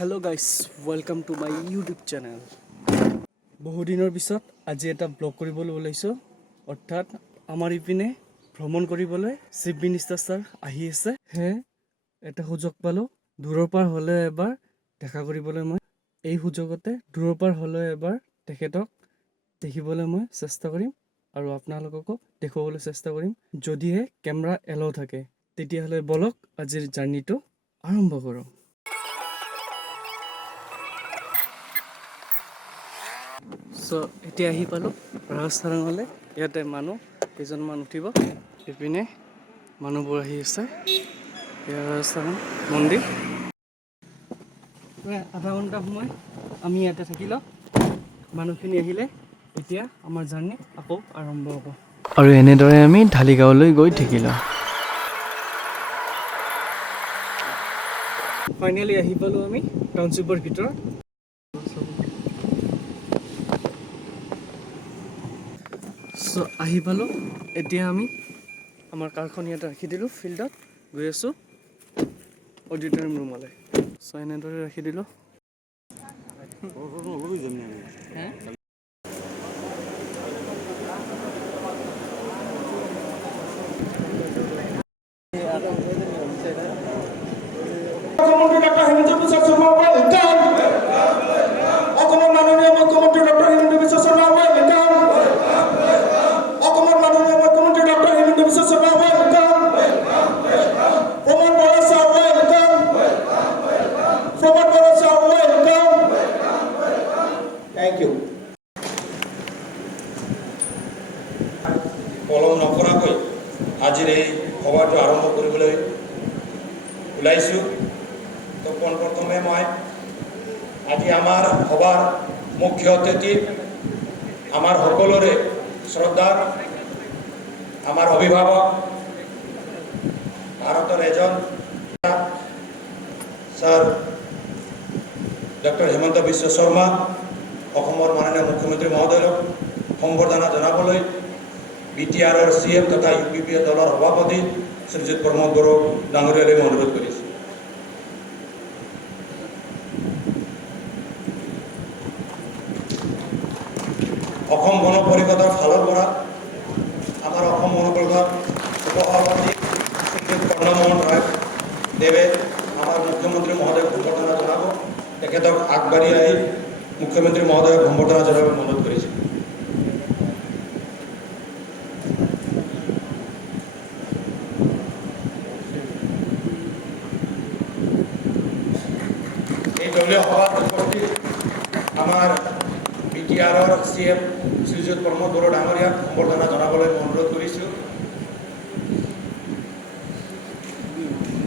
Hello' guys welcome to my YouTube channel. বহুদিনৰ পিছত আজি এটা ব্লগ কৰিবলৈ ওলাইছোঁ। অৰ্থাৎ আমাৰ ইপিনে ভ্ৰমণ কৰিবলৈ চিফ মিনিষ্টাৰ ছাৰ আহি আছে। সেয়ে এটা সুযোগ পালোঁ, দূৰৰ পৰা হ'লেও এবাৰ দেখা কৰিবলৈ। মই এই সুযোগতে দূৰৰ পৰা হ'লেও এবাৰ তেখেতক দেখিবলৈ মই চেষ্টা কৰিম আৰু আপোনালোককো দেখুৱাবলৈ চেষ্টা কৰিম। যদিহে কেমেৰা এলাও থাকে তেতিয়াহ'লে বলক আজিৰ জাৰ্ণিটো আৰম্ভ কৰোঁ। এতিয়া আহি পালোঁ ৰাজস্থানলৈ। ইয়াতে মানুহ কেইজনমান উঠিব, ইপিনে মানুহবোৰ আহি আছে। এয়া ৰাজস্থান মন্দিৰ। আধা ঘণ্টা সময় আমি ইয়াতে থাকি লওঁ। মানুহখিনি আহিলে এতিয়া আমাৰ জাৰ্ণি আকৌ আৰম্ভ হ'ব। আৰু এনেদৰে আমি ঢালিগাঁৱলৈ গৈ থাকিলোঁ। ফাইনেলি আহি পালোঁ আমি টাউনশ্বিপৰ ভিতৰত। আহি পালোঁ। এতিয়া আমি আমাৰ কাৰখন ইয়াতে ৰাখি দিলোঁ। ফিল্ডত গৈ আছোঁ অডিটৰিয়াম ৰুমলৈ। এনেদৰে ৰাখি দিলোঁ। মুখ্যমন্ত্ৰী ডক্টৰ হিমন্ত বিশ্ব শৰ্মা ওয়েলকাম। অসমৰ মাননীয় মুখ্যমন্ত্ৰী ডক্টৰ হিমন্ত বিশ্ব শৰ্মা ওয়েলকাম। অসমৰ মাননীয় মুখ্যমন্ত্ৰী doctor Himanta Biswa Sarma welcome. Pramod Boro sir welcome. Pramod Boro sir welcome. Thank you. পলম নকৰাকৈ আজিৰ এই সভাটো আৰম্ভ কৰিবলৈ ওলাইছোঁ। তো পোনপ্ৰথমে মই আজি আমাৰ সভাৰ মুখ্য অতিথি, আমাৰ সকলোৰে শ্ৰদ্ধাৰ আমাৰ অভিভাৱক, ভাৰতৰ এজন ছাৰ ডক্টৰ হিমন্ত বিশ্ব শৰ্মা, অসমৰ মাননীয় মুখ্যমন্ত্ৰী মহোদয়ক সম্বৰ্ধনা জনাবলৈ BTRৰ CM তথা UPPA দলৰ সভাপতি শ্ৰীযুত প্ৰমোদ বড়ো ডাঙৰীয়ালৈ মই অনুৰোধ কৰিছোঁ। অসম গণ পৰিষদৰ ফালৰ পৰা আমাৰ অসম গণ পৰিষদৰ উপসভাপতি শ্ৰীযুত কৰ্ণমোহন ৰায় দেৱে আমাৰ মুখ্যমন্ত্ৰী মহোদয়ক সম্বৰ্ধনা জনাব। তেখেতক আগবাঢ়ি আহি মুখ্যমন্ত্ৰী মহোদয়ক সম্বৰ্ধনা জনাবলৈ অনুৰোধ কৰিছোঁ। এই দলীয় সভাত উপস্থিত আমাৰ BTRৰ CM শ্ৰীযুত প্ৰমোদ বড়ো ডাঙৰীয়াক সম্বৰ্ধনা জনাবলৈ অনুৰোধ কৰিছোঁ।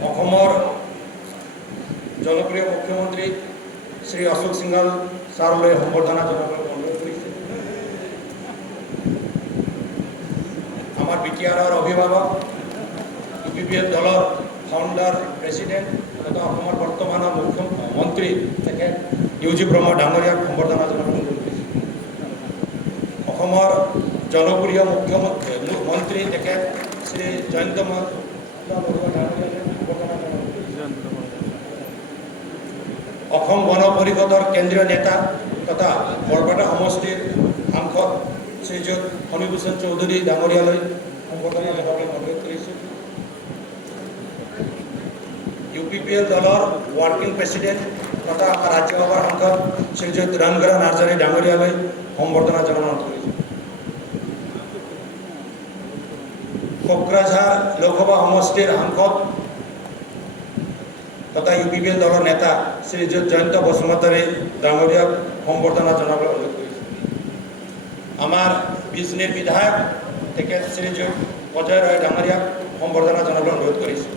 অসমৰ জনপ্ৰিয় মুখ্যমন্ত্ৰী শ্ৰী অশোক সিংঘল ছাৰলৈ সম্বৰ্ধনা জনাবলৈ অনুৰোধ কৰিছোঁ। আমাৰ BTRৰ অভিভাৱক, UPPA দলৰ ফাউণ্ডাৰ প্ৰেছিডেণ্ট তথা অসমৰ বৰ্তমানৰ মুখ্যমন্ত্ৰী তেখেত UG ব্ৰহ্মা ডাঙৰীয়াক সম্বৰ্ধনা জনাবলৈ অনুৰোধ কৰিছোঁ। অসমৰ জনপ্ৰিয় মুখ্যমন্ত্ৰী তেখেত শ্ৰী জয়ন্ত বৰুৱা ডাঙৰীয়ালৈ সম্বৰ্ধনা জনাবলৈ অসম গণ পৰিষদৰ কেন্দ্ৰীয় নেতা তথা বৰপেটা সমষ্টিৰ সাংসদ শ্ৰীযুত সমীভূষণ চৌধুৰী ডাঙৰীয়ালৈ সম্বৰ্ধনা জনাবলৈ অনুৰোধ কৰিছোঁ। UPPA দলৰ ৱাৰ্কিং প্ৰেছিডেণ্ট তথা ৰাজ্যসভাৰ সাংসদ শ্ৰীযুত ৰণগৰা নাৰ্জাৰী ডাঙৰীয়ালৈ সম্বৰ্ধনা জনাবলৈ অনুৰোধ কৰিছোঁ। কোকৰাঝাৰ লোকসভা সমষ্টিৰ সাংসদ তথা UPPA দলৰ নেতা শ্ৰীযুত জয়ন্ত বসুমতাৰী ডাঙৰীয়াক সম্বৰ্ধনা জনাবলৈ অনুৰোধ কৰিছোঁ। আমাৰ বিজনীৰ বিধায়ক তেখেত শ্ৰীযুত অজয় ৰায় ডাঙৰীয়াক সম্বৰ্ধনা জনাবলৈ অনুৰোধ কৰিছোঁ।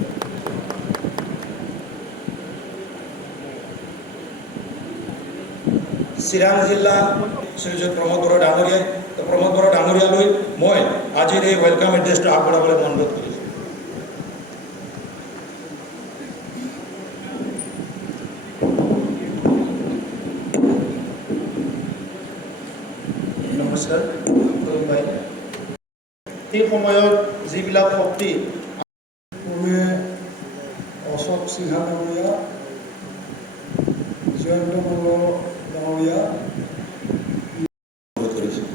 চিৰাং জিলা শ্ৰীযুত প্ৰমোদ বড়ো ডাঙৰীয়ালৈ মই আজিৰ এই ৱেলকাম এড্ৰেছটো আগবঢ়াবলৈ অনুৰোধ কৰিছোঁ। নমস্কাৰ। সেই সময়ত যিবিলাক শক্তি অশোক সিংহল ডাঙৰীয়া, জয়ন্ত বড়ো ডাঙৰীয়া কৰিছোঁ।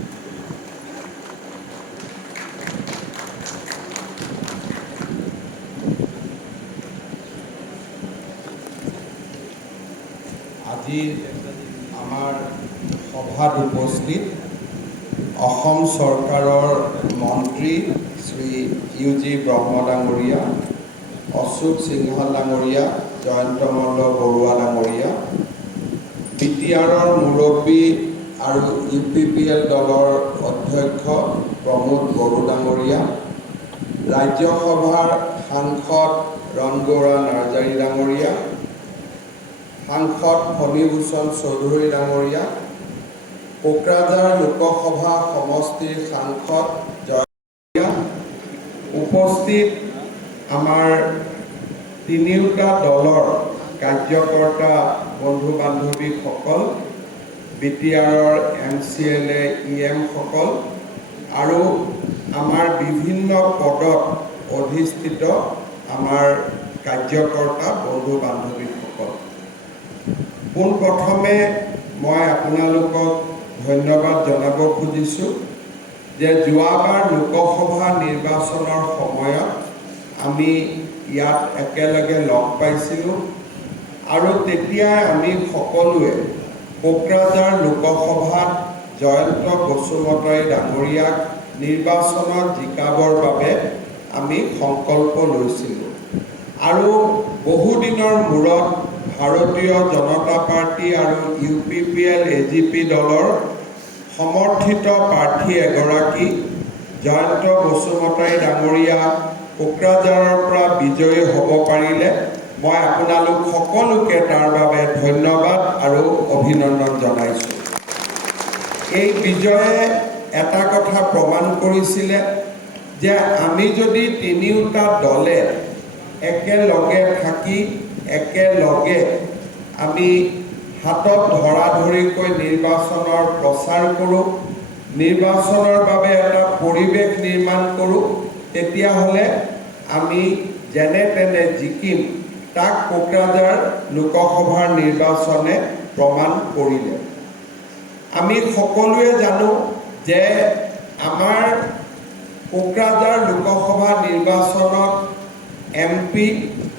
আজি আমাৰ সভাত উপস্থিত অসম চৰকাৰৰ মন্ত্ৰী শ্ৰী ইউ জি ব্ৰহ্ম ডাঙৰীয়া, অশোক সিংহাল ডাঙৰীয়া, জয়ন্ত মল্ল বৰুৱা ডাঙৰীয়া, BTRৰ মুৰব্বী আৰু UPPL দলৰ অধ্যক্ষ প্ৰমোদ বড়ো ডাঙৰীয়া, ৰাজ্যসভাৰ সাংসদ ৰণগৌৰা নাৰ্জাৰী ডাঙৰীয়া, সাংসদ ফণীভূষণ চৌধুৰী ডাঙৰীয়া, কোকৰাঝাৰ লোকসভা সমষ্টিৰ সাংসদ জয় ডাঙৰীয়া, উপস্থিত আমাৰ তিনিওটা দলৰ কাৰ্যকৰ্তা বন্ধু বান্ধৱীসকল, BTRৰ MCLA EM সকল আৰু আমাৰ বিভিন্ন পদত অধিষ্ঠিত আমাৰ কাৰ্যকৰ্তা বন্ধু বান্ধৱীসকল, পোনপ্ৰথমে মই আপোনালোকক ধন্যবাদ জনাব খুজিছোঁ যে যোৱাবাৰ লোকসভা নিৰ্বাচনৰ সময়ত আমি ইয়াত একেলগে লগ পাইছিলোঁ আৰু তেতিয়াই আমি সকলোৱে কোকৰাঝাৰ লোকসভাত জয়ন্ত বসুমতাৰী ডাঙৰীয়াক নিৰ্বাচনত জিকাবৰ বাবে আমি সংকল্প লৈছিলোঁ আৰু বহুদিনৰ মূৰত ভাৰতীয় জনতা পাৰ্টি আৰু UPPL AGP দলৰ সমৰ্থিত প্ৰাৰ্থী এগৰাকী জয়ন্ত বসুমতাৰী ডাঙৰীয়া কোকৰাঝাৰৰ পৰা বিজয়ী হ'ব পাৰিলে মই আপোনালোক সকলোকে তাৰ বাবে ধন্যবাদ আৰু অভিনন্দন জনাইছোঁ। এই বিজয়ে এটা কথা প্ৰমাণ কৰিছিলে যে আমি যদি তিনিওটা দলে একেলগে থাকি একেলগে আমি হাতত ধৰাধৰিকৈ নিৰ্বাচনৰ প্ৰচাৰ কৰোঁ, নিৰ্বাচনৰ বাবে এটা পৰিৱেশ নিৰ্মাণ কৰোঁ, তেতিয়াহ'লে আমি যেনে তেনে জিকিম, তাক কোকৰাঝাৰ লোকসভাৰ নিৰ্বাচনে প্ৰমাণ কৰিলে। আমি সকলোৱে জানো যে আমাৰ কোকৰাঝাৰ লোকসভা নিৰ্বাচনত MP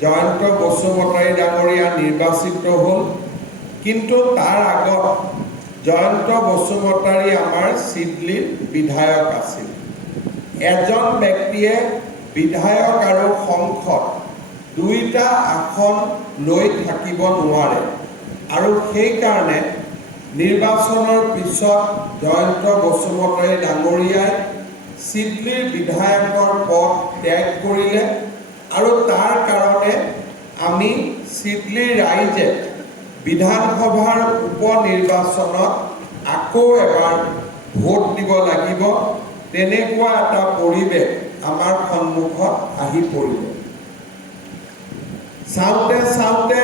জয়ন্ত বসুমতাৰী ডাঙৰীয়া নিৰ্বাচিত হ'ল, কিন্তু তাৰ আগত জয়ন্ত বসুমতাৰী আমাৰ চিডলিৰ বিধায়ক আছিল। এজন ব্যক্তিয়ে বিধায়ক আৰু সংসদ দুইটা আসন লৈ থাকিব নোৱাৰে আৰু সেইকাৰণে নিৰ্বাচনৰ পিছত জয়ন্ত বসুমতাৰী ডাঙৰীয়াই চিডলিৰ বিধায়কৰ পদ ত্যাগ কৰিলে আৰু তাৰ কাৰণে আমি চিডলিৰ ৰাইজে বিধানসভাৰ উপ নিৰ্বাচনত আকৌ এবাৰ ভোট দিব লাগিব, তেনেকুৱা এটা পৰিৱেশ আমাৰ সন্মুখত আহি পৰিলে। চাওঁতে চাওঁতে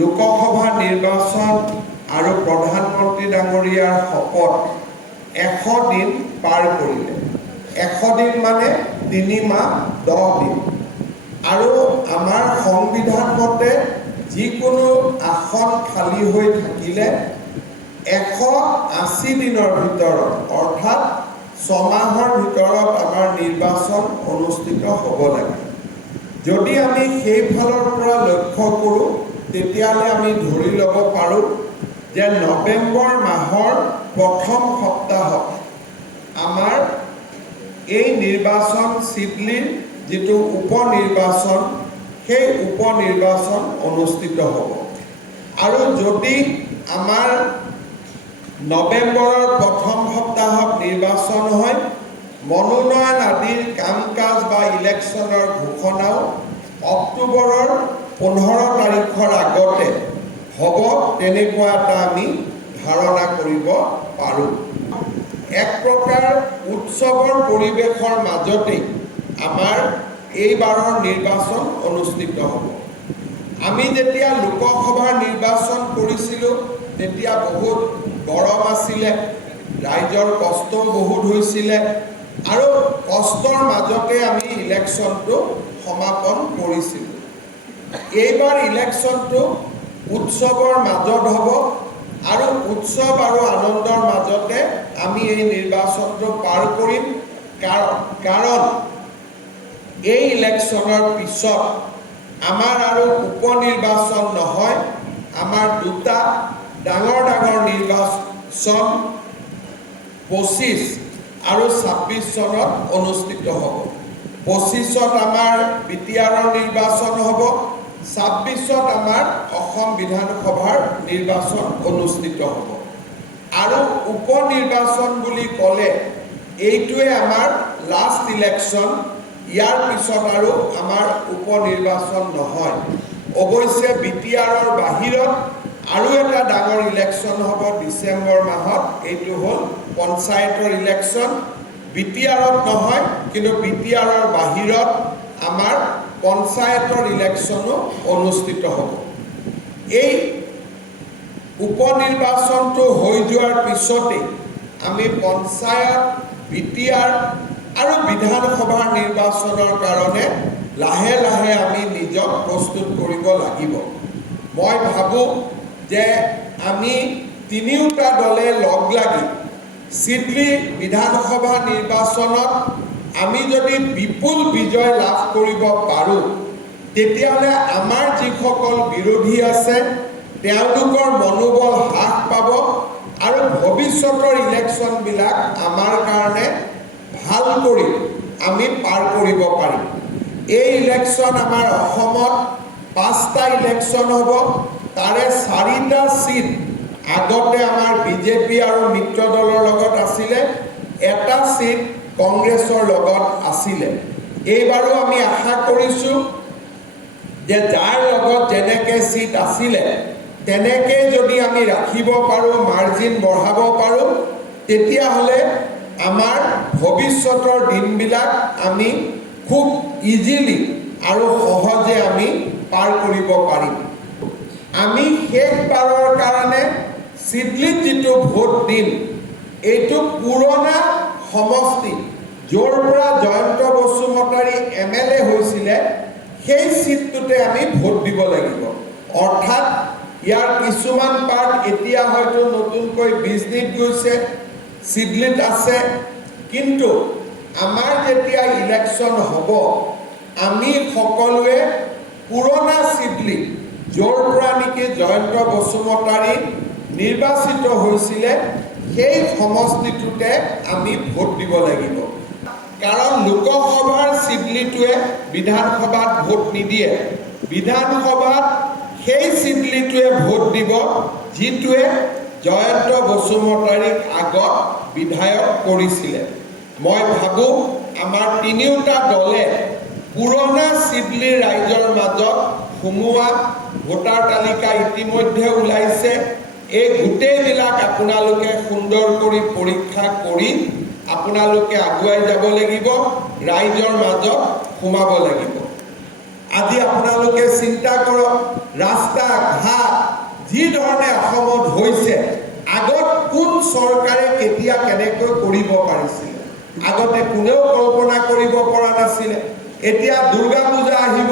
লোকসভা নিৰ্বাচন আৰু প্ৰধানমন্ত্ৰী ডাঙৰীয়াৰ শপত 100 দিন পাৰ কৰিলে। 100 দিন মানে 3 মাহ 10 দিন। আৰু আমাৰ সংবিধান মতে যিকোনো আসন খালী হৈ থাকিলে 180 দিনৰ ভিতৰত অৰ্থাৎ 6 মাহৰ ভিতৰত আমাৰ নিৰ্বাচন অনুষ্ঠিত হ'ব লাগে। যদি আমি সেইফালৰ পৰা লক্ষ্য কৰোঁ, তেতিয়াহ'লে আমি ধৰি ল'ব পাৰোঁ যে নৱেম্বৰ মাহৰ প্ৰথম সপ্তাহত আমাৰ এই নিৰ্বাচন চিডলিৰ যিটো উপ নিৰ্বাচন, সেই উপ নিৰ্বাচন অনুষ্ঠিত হ'ব। আৰু যদি আমাৰ নৱেম্বৰৰ প্ৰথম সপ্তাহত নিৰ্বাচন হয়, মনোনয়ন আদিৰ কাম কাজ বা ইলেকশ্যনৰ ঘোষণাও অক্টোবৰৰ 15 তাৰিখৰ আগতে হ'ব, তেনেকুৱা এটা আমি ধাৰণা কৰিব পাৰোঁ। এক প্ৰকাৰ উৎসৱৰ পৰিৱেশৰ মাজতেই আমাৰ এইবাৰৰ নিৰ্বাচন অনুষ্ঠিত হ'ব। আমি যেতিয়া লোকসভাৰ নিৰ্বাচন কৰিছিলোঁ, তেতিয়া বহুত গৰম আছিলে, ৰাইজৰ কষ্টও বহুত হৈছিলে আৰু কষ্টৰ মাজতে আমি ইলেকশ্যনটো সমাপন কৰিছিলোঁ। এইবাৰ ইলেকশ্যনটো উৎসৱৰ মাজত হ'ব আৰু উৎসৱ আৰু আনন্দৰ মাজতে আমি এই নিৰ্বাচনটো পাৰ কৰিম কাৰণ এই ইলেকশ্যনৰ পিছত আমাৰ আৰু উপনিৰ্বাচন নহয়, আমাৰ দুটা ডাঙৰ ডাঙৰ নিৰ্বাচন 25 আৰু 26 চনত অনুষ্ঠিত হ'ব। 25ত আমাৰ বিটিআৰৰ নিৰ্বাচন হ'ব, 26ত আমাৰ অসম বিধানসভাৰ নিৰ্বাচন অনুষ্ঠিত হ'ব। আৰু উপনিৰ্বাচন বুলি ক'লে এইটোৱে আমাৰ লাষ্ট ইলেকশ্যন, ইয়াৰ পিছত আৰু আমাৰ উপনিৰ্বাচন নহয়। অৱশ্যে বিটিআৰৰ বাহিৰত আৰু এটা ডাঙৰ ইলেকশ্যন হ'ব ডিচেম্বৰ মাহত, এইটো হ'ল পঞ্চায়তৰ ইলেকশ্যন। বিটিআৰত নহয়, কিন্তু বিটিআৰৰ বাহিৰত আমাৰ পঞ্চায়তৰ ইলেকশ্যনো অনুষ্ঠিত হ'ব। এই উপনিৰ্বাচনটো হৈ যোৱাৰ পিছতেই আমি পঞ্চায়ত, বিটিআৰ আৰু বিধানসভাৰ নিৰ্বাচনৰ কাৰণে লাহে লাহে আমি নিজক প্ৰস্তুত কৰিব লাগিব। মই ভাবোঁ যে আমি তিনিওটা দলে লগ লাগি চিডলি বিধানসভা নিৰ্বাচনত আমি যদি বিপুল বিজয় লাভ কৰিব পাৰোঁ, তেতিয়াহ'লে আমাৰ যিসকল বিৰোধী আছে তেওঁলোকৰ মনোবল হ্ৰাস পাব আৰু ভৱিষ্যতৰ ইলেকশ্যনবিলাক আমাৰ কাৰণে ভাল কৰি আমি পাৰ কৰিব পাৰিম। এই ইলেকশ্যন আমাৰ অসমত 5টা ইলেকশ্যন হ'ব, তাৰে 4টা চিট আগতে আমাৰ বিজেপি আৰু মিত্ৰ দলৰ লগত আছিলে, এটা চিট কংগ্ৰেছৰ লগত আছিলে। এইবাৰো আমি আশা কৰিছোঁ যে যাৰ লগত যেনেকৈ চিট আছিলে তেনেকৈ যদি আমি ৰাখিব পাৰোঁ, মাৰ্জিন বঢ়াব পাৰোঁ, তেতিয়াহ'লে আমাৰ ভৱিষ্যতৰ দিনবিলাক আমি খুব ইজিলি আৰু সহজে আমি পাৰ কৰিব পাৰিম। আমি শেষবাৰৰ কাৰণে চিডলিত যিটো ভোট দিম, এইটো পুৰণা সমষ্টি য'ৰ পৰা জয়ন্ত বসুমতাৰী MLA হৈছিলে, সেই চিটটোতে আমি ভোট দিব লাগিব। অৰ্থাৎ ইয়াৰ কিছুমান পাৰ্ট এতিয়া হয়তো নতুনকৈ বিজনীত গৈছে, চিডলিত আছে, কিন্তু আমাৰ যেতিয়া ইলেকশ্যন হ'ব আমি সকলোৱে পুৰণা চিডলি য'ৰ পৰা নেকি জয়ন্ত বসুমতাৰী নিৰ্বাচিত হৈছিলে সেই সমষ্টিটোতে আমি ভোট দিব লাগিব। কাৰণ লোকসভাৰ চিডলিটোৱে বিধানসভাত ভোট নিদিয়ে, বিধানসভাত সেই চিডলিটোৱে ভোট দিব যিটোৱে জয়ন্ত বসুমতাৰীক আগত বিধায়ক কৰিছিলে। মই ভাবোঁ আমাৰ তিনিওটা দলে পুৰণা চিডলি ৰাইজৰ মাজত সোমোৱা ভোটাৰ তালিকা ইতিমধ্যে ওলাইছে, এই গোটেইবিলাক আপোনালোকে সুন্দৰ কৰি পৰীক্ষা কৰি আপোনালোকে আগুৱাই যাব লাগিব, ৰাইজৰ মাজত সোমাব লাগিব। আজি আপোনালোকে চিন্তা কৰক, ৰাস্তা ঘাট যি ধৰণে অসমত হৈছে, আগত কোন চৰকাৰে কেতিয়া কেনেকৈ কৰিব পাৰিছিলে? আগতে কোনেও কল্পনা কৰিব পৰা নাছিলে। এতিয়া দুৰ্গা পূজা আহিব,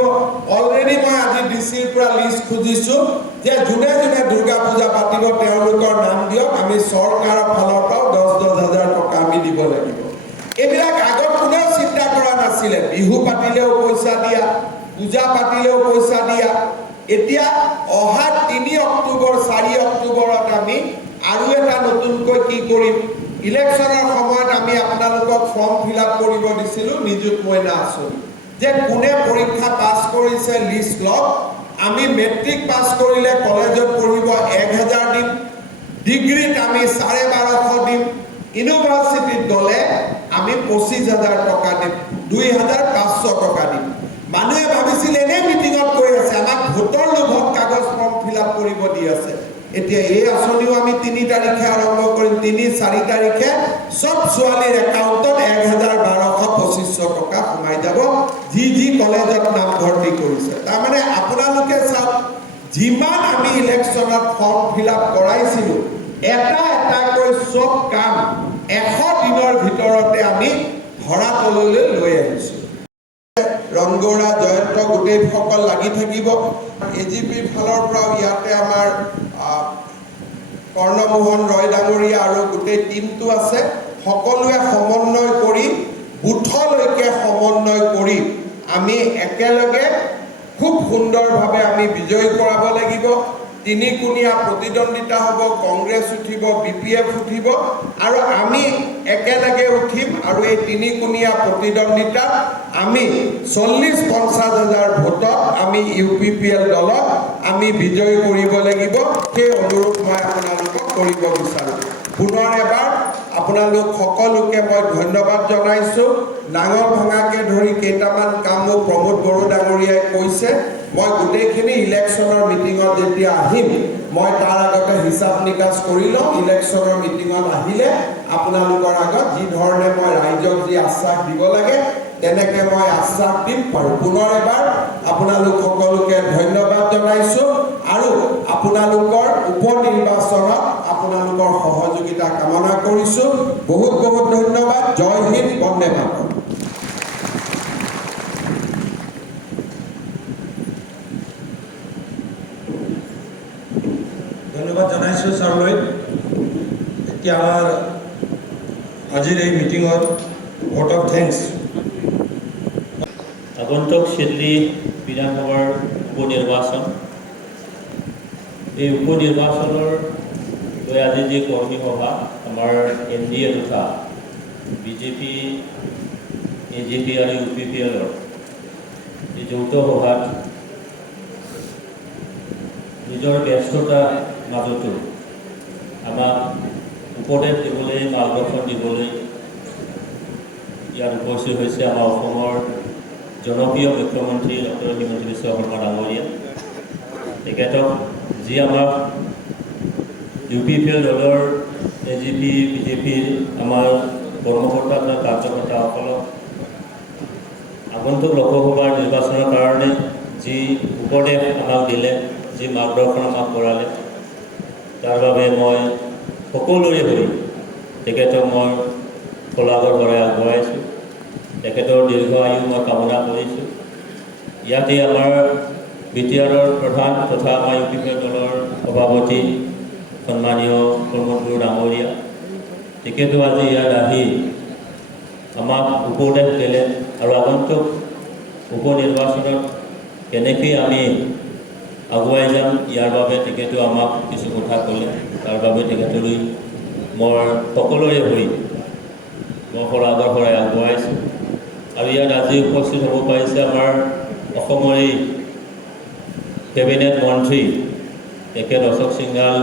অলৰেডি মই আজি ডিচিৰ পৰা লিষ্ট খুজিছোঁ যে যোনে যোনে দুৰ্গা পূজা পাতিব তেওঁলোকৰ নাম দিয়ক, আমি চৰকাৰৰ ফালৰ পৰাও 10-10 হাজাৰ টকা আমি দিব লাগিব। এইবিলাক আগত কোনেও চিন্তা কৰা নাছিলে। বিহু পাতিলেও পইচা দিয়া, পূজা পাতিলেও পইচা দিয়া। এতিয়া অহা 3 অক্টোবৰ 4 অক্টোবৰত আমি আৰু এটা নতুনকৈ কি কৰিম, ইলেকশ্যনৰ সময়ত আমি আপোনালোকক ফৰ্ম ফিল আপ কৰিব দিছিলোঁ নিযুত মইনা আঁচনি, যে কোনে পৰীক্ষা পাছ কৰিছে লিষ্ট লওক। আমি মেট্ৰিক পাছ কৰিলে কলেজত পঢ়িব 1000 দিম, ডিগ্ৰীত আমি 1250 দিম, ইউনিভাৰ্চিটিত গ'লে আমি 25,000 টকা দিম, 2,500 টকা দিম। মানুহে ভাবিছিল এনে মিটিঙত কৈ আছে আমাক ভোটৰ লোভত কাগজ ফৰ্ম ফিল আপ কৰিব দি আছে। এতিয়া এই আঁচনিও আমি 3 তাৰিখে আৰম্ভ কৰিম। 3-4 তাৰিখে চব ছোৱালীৰ একাউণ্টত 1,1225 টকা সোমাই যাব, যি যি কলেজত নাম ভৰ্তি কৰিছে। তাৰমানে আপোনালোকে চাওক, যিমান আমি ইলেকশ্যনত ফৰ্ম ফিল আপ কৰাইছিলোঁ, এটা এটাকৈ চব কাম 100 দিনৰ ভিতৰতে আমি ধৰাতললৈ লৈ আহিছোঁ। ৰনগৌৰা জয়ন্ত গোটেইসকল লাগি থাকিব এজিপিৰ ফালৰ পৰাও ইয়াতে আমাৰ কৰ্ণমোহন ৰয় ডাঙৰীয়া আৰু গোটেই টিমটো আছে সকলোৱে সমন্বয় কৰি বুথলৈকে সমন্বয় কৰি আমি একেলগে খুব সুন্দৰভাৱে আমি বিজয় কৰাব লাগিব তিনিকুণীয়া প্ৰতিদ্বন্দ্বিতা হ'ব কংগ্ৰেছ উঠিব বিপিএফ উঠিব আৰু আমি একেলগে উঠিম আৰু এই তিনিকুণীয়া প্ৰতিদ্বন্দ্বিতাত আমি 40-50 হাজাৰ ভোটত আমি UPPL দলক আমি বিজয় কৰিব লাগিব সেই অনুৰোধ মই আপোনালোকক কৰিব বিচাৰোঁ পুনৰ এবাৰ আপোনালোক সকলোকে মই ধন্যবাদ জনাইছোঁ নাঙল ভাঙাকে ধৰি কেইটামান কাম মোক প্ৰমোদ বড়ো ডাঙৰীয়াই কৈছে মই গোটেইখিনি ইলেকশ্যনৰ মিটিঙত যেতিয়া আহিম মই তাৰ আগতে হিচাপ নিকাচ কৰি লওঁ ইলেকশ্যনৰ মিটিঙত আহিলে আপোনালোকৰ আগত যি ধৰণে মই ৰাইজক যি আশ্বাস দিব লাগে তেনেকে মই আশ্বাস দিম আৰু পুনৰ এবাৰ আপোনালোক সকলোকে ধন্যবাদ জনাইছোঁ আৰু আপোনালোকৰ উপনিৰ্বাচনত আপোনালোকৰ সহযোগিতা কামনা কৰিছোঁ বহুত বহুত ধন্যবাদ জয় হিন্দ বন্দে মাতৰম ধন্যবাদ জানাইছোঁ ছাৰলৈ এতিয়া আমাৰ আজিৰ এই মিটিঙত ভোট অফ থেংকছ আগন্তুক চিডলি বিধানসভাৰ উপনিৰ্বাচন এই উপনিৰ্বাচনৰ লৈ আজি যি কৰ্মী সভা আমাৰ NDA তথা BJP AJP আৰু UPPLৰ এই যৌথ সভাত নিজৰ ব্যস্ততাৰ মাজতো আমাক উপদেশ দিবলৈ মাৰ্গদৰ্শন দিবলৈ ইয়াত উপস্থিত হৈছে আমাৰ অসমৰ জনপ্ৰিয় মুখ্যমন্ত্ৰী ডক্টৰ হিমন্ত বিশ্ব শৰ্মা ডাঙৰীয়া তেখেতক যি আমাৰ UPPL দলৰ AJP BJPৰ আমাৰ কৰ্মকৰ্তা তথা কাৰ্যকৰ্তাসকলক আগন্তুক লোকসভাৰ নিৰ্বাচনৰ কাৰণে যি উপদেশ আমাক দিলে যি মাৰ্গদৰ্শন আমাক কৰালে তাৰ বাবে মই সকলোৰে হৈ তেখেতক মই শলাগৰ ভৰাই আগবঢ়াইছোঁ তেখেতৰ দীৰ্ঘ আয়ু মই কামনা কৰিছোঁ ইয়াতে আমাৰ বিটিআৰৰ প্ৰধান তথা আমাৰ UPPL দলৰ সভাপতি সন্মানীয় প্ৰমোদ বড়ো ডাঙৰীয়া তেখেতো আজি ইয়াত আহি আমাক উপদেশ দিলে আৰু আগন্তুক উপনিৰ্বাচনত কেনেকৈ আমি আগুৱাই যাম ইয়াৰ বাবে তেখেতো আমাক কিছু কথা ক'লে তাৰ বাবে তেখেতলৈ মই সকলোৰে হৈ মই শলাগৰ ভৰাই আগবঢ়াইছোঁ আৰু ইয়াত আজি উপস্থিত হ'ব পাৰিছে আমাৰ অসমৰে কেবিনেট মন্ত্ৰী তেখেত অশোক সিংঘাল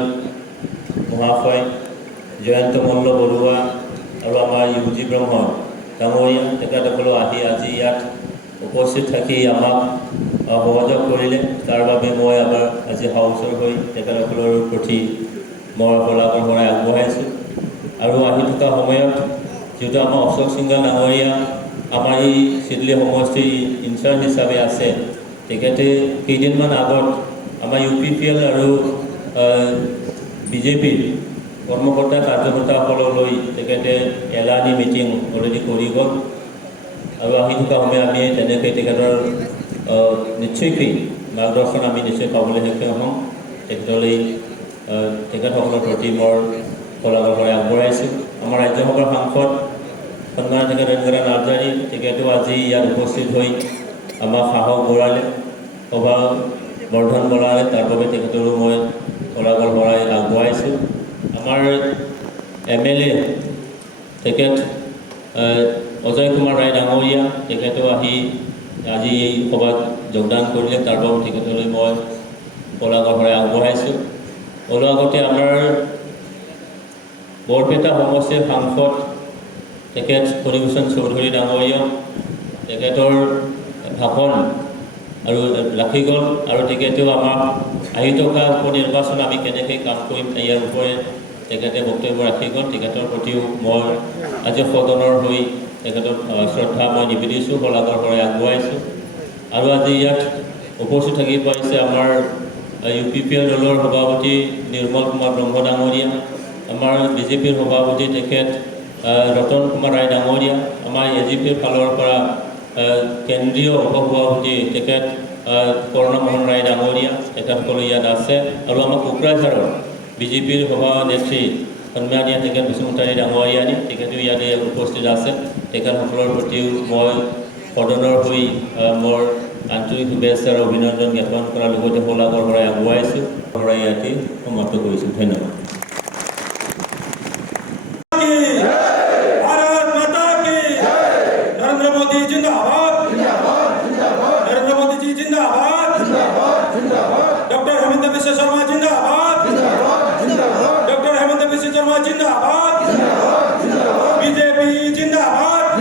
মহাশয় জয়ন্ত মল্ল বৰুৱা আৰু আমাৰ UG ব্ৰহ্ম ডাঙৰীয়া তেখেতসকলো আহি আজি ইয়াত উপস্থিত থাকি আমাক সহযোগ কৰিলে তাৰ বাবে মই আমাৰ আজি হাউচৰ হৈ তেখেতসকলৰ প্ৰতি মই শলাগৰ ভৰাই আগবঢ়াইছোঁ আৰু আহি থকা সময়ত যিহেতু আমাৰ অশোক সিংঘাল ডাঙৰীয়া আমাৰ এই চিডলি সমষ্টিৰ ইনচাৰ্জ হিচাপে আছে তেখেতে কেইদিনমান আগত আমাৰ UPPL আৰু BJPৰ কৰ্মকৰ্তা কাৰ্যকৰ্তাসকললৈ তেখেতে এলানি মিটিং অলৰেডি কৰি গ'ল আৰু আহি থকা সময় আমি তেনেকৈ তেখেতৰ নিশ্চয়কৈ মাৰ্গদৰ্শন আমি নিশ্চয় পাবলৈ সক্ষম হ'ম তেখেতলৈ তেখেতসকলৰ প্ৰতি মোৰ শলাগৰ ভৰাই আগবঢ়াইছোঁ আমাৰ ৰাজ্যসভাৰ সাংসদ সন্মানীয় তেখেত ৰবীন্দ্ৰ নাৰ্জাৰী তেখেতো আজি ইয়াত উপস্থিত হৈ আমাক সাহস বঢ়ালে সভা বৰ্ধন বঢ়ালে তাৰ বাবে তেখেতৰো মই শলাগৰ ভৰাই আগবঢ়াইছোঁ আমাৰ MLA তেখেত অজয় কুমাৰ ৰায় ডাঙৰীয়া তেখেতো আহি আজি এই সভাত যোগদান কৰিলে তাৰ বাবে তেখেতলৈ মই শলাগৰ ভৰাই আগবঢ়াইছোঁ অলপ আগতে আমাৰ বৰপেটা সমষ্টিৰ সাংসদ তেখেত ফণীভূষণ চৌধুৰী ডাঙৰীয়া তেখেতৰ ভাষণ আৰু ৰাখি গ'ল আৰু তেখেতেও আমাক আহি থকা উপনিৰ্বাচন আমি কেনেকৈ কাম কৰিম ইয়াৰ ওপৰত তেখেতে বক্তব্য ৰাখি গ'ল তেখেতৰ প্ৰতিও মই আজি সদনৰ হৈ তেখেতক শ্ৰদ্ধা মই নিবেদিছোঁ শলাগৰ ভৰাই আগবঢ়াইছোঁ আৰু আজি ইয়াত উপস্থিত থাকি পাৰিছে আমাৰ UPPL দলৰ সভাপতি নিৰ্মল কুমাৰ ব্ৰহ্ম ডাঙৰীয়া আমাৰ BJPৰ সভাপতি তেখেত ৰতন কুমাৰ ৰায় ডাঙৰীয়া আমাৰ AJPৰ ফালৰ পৰা কেন্দ্ৰীয় উপসভাপতি তেখেত কৰুণা মোহন ৰায় ডাঙৰীয়া তেখেতসকলো ইয়াত আছে আৰু আমাৰ কোকৰাঝাৰৰ বিজেপিৰ সভানেত্ৰী সন্মানীয় তেখেত বসুমতাৰী ডাঙৰীয়ানী তেখেতেও ইয়াতে উপস্থিত আছে তেখেতসকলৰ প্ৰতিও মই সদনৰ হৈ মোৰ আন্তৰিক শুভেচ্ছা আৰু অভিনন্দন জ্ঞাপন কৰাৰ লগতে শলাগৰ শৰাই আগুৱাইছোঁ শৰাই ইয়াতে সমাপ্ত কৰিছোঁ ধন্যবাদ भारत माता की नरेंद्र मोदी जिंदाबाद नरेंद्र मोदी जी जिंदाबाद डॉक्टर हेमंत बिश्व शर्मा जिंदाबाद डॉक्टर हेमंत बिश्व शर्मा जिंदाबाद बीजेपी जिंदाबाद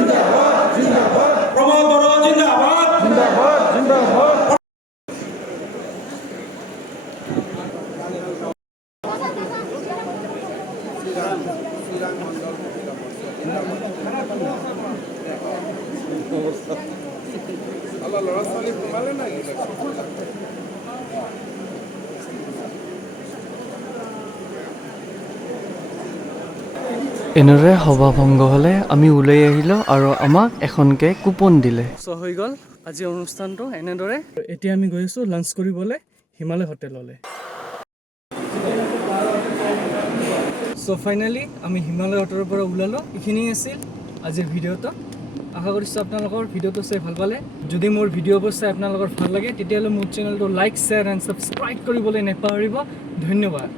प्रमोद बड़ो जिंदाबाद এনেদৰে সভা ভংগ হ'লে আমি ওলাই আহিলোঁ আৰু আমাক এখনকৈ কুপন দিলে চ' হৈ গ'ল আজি অনুষ্ঠানটো এনেদৰে এতিয়া আমি গৈ আছোঁ লাঞ্চ কৰিবলৈ হিমালয় হোটেললৈ চ' ফাইনেলি আমি হিমালয় হোটেলৰ পৰা ওলালোঁ এইখিনিয়ে আছিল আজিৰ ভিডিঅ'টো আশা কৰিছোঁ আপোনালোকৰ ভিডিঅ'টো চাই ভাল পালে যদি মোৰ ভিডিঅ'বোৰ চাই আপোনালোকৰ ভাল লাগে তেতিয়াহ'লে মোৰ চেনেলটো লাইক শ্বেয়াৰ এণ্ড ছাবস্ক্ৰাইব কৰিবলৈ নাপাহৰিব ধন্যবাদ